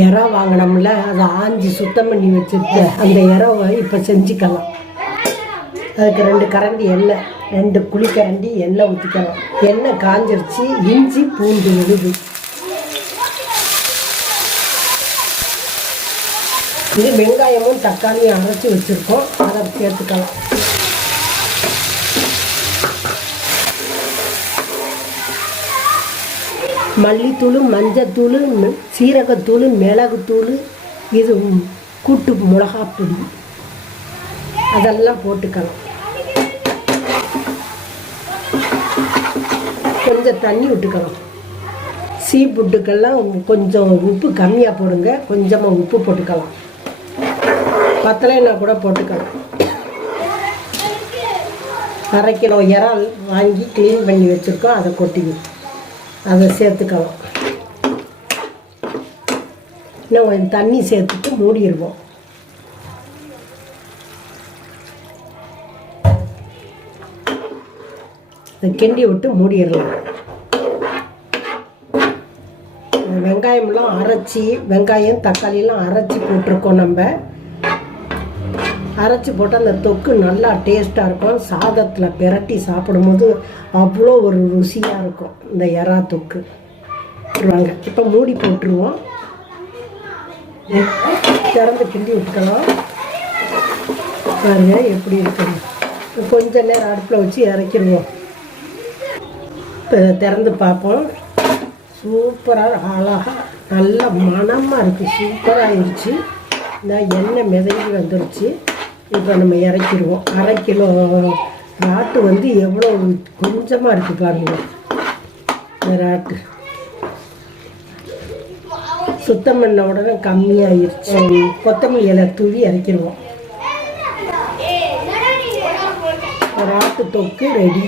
இறம் வாங்கினோம்ல அதை ஆஞ்சி சுத்தம் பண்ணி வச்சுருக்க அந்த இறாவை இப்போ செஞ்சுக்கலாம். அதுக்கு ரெண்டு கரண்டி எண்ணெய் ரெண்டு குழிக்கரண்டி எண்ணெய் ஊற்றிக்கலாம் எண்ணெய் காஞ்சிருச்சு இஞ்சி பூண்டு விழுது. இது வெங்காயமும் தக்காளியும் அரைச்சி வச்சுருக்கோம் அதை சேர்த்துக்கலாம். மல்லித்தூள் மஞ்சத்தூள் சீரகத்தூள் மிளகுத்தூள் இது கூட்டு மிளகாப்பொடி அதெல்லாம் போட்டுக்கலாம். கொஞ்சம் தண்ணி விட்டுக்கலாம். சீ புட்டுக்கெல்லாம் கொஞ்சம் உப்பு கம்மியாக போடுங்க. கொஞ்சமாக உப்பு போட்டுக்கலாம். பத்தலைன்னா கூட போட்டுக்கலாம். அரை கிலோ இறால் வாங்கி க்ளீன் பண்ணி வச்சுருக்கோம். அதை கொட்டிக்கணும். அதை சேர்த்துக்கலாம். இன்னும் கொஞ்சம் தண்ணி சேர்த்துட்டு மூடிடுவோம். இதை கிண்டி விட்டு மூடிடலாம். வெங்காயம்லாம் அரைச்சி வெங்காயம் தக்காளியெல்லாம் அரைச்சி போட்டிருக்கோம் நம்ம. அரைச்சி போட்டு அந்த தொக்கு நல்லா டேஸ்ட்டாக இருக்கும். சாதத்தில் பிரட்டி சாப்பிடும்போது அவ்வளோ ஒரு ருசியாக இருக்கும் இந்த எறா தொக்கு. வாங்க இப்போ மூடி போட்டுருவோம். திறந்து கிண்டி விட்டுக்கலாம். பாருங்க எப்படி இருக்குது கொஞ்ச நேரம் அடுப்பில் வச்சு இறக்கிடுவோம். இப்போ திறந்து பார்ப்போம். சூப்பராக அழகாக நல்ல மணமாக இருக்குது சூப்பராக ஆயிடுச்சு நான் எண்ணெய் மிதங்கி வந்துருச்சு. இப்போ நம்ம இறக்கிடுவோம். அரை கிலோ ராட்டு வந்து எவ்வளோ கொஞ்சமாக இருக்குது பாருங்க. இந்த ராட்டு. சுத்தம் பண்ண உடனே கம்மியாயிருச்சு. கொத்தமல்லி இலை தூவி இறக்கிடுவோம். ராட்டு தொக்கு ரெடி.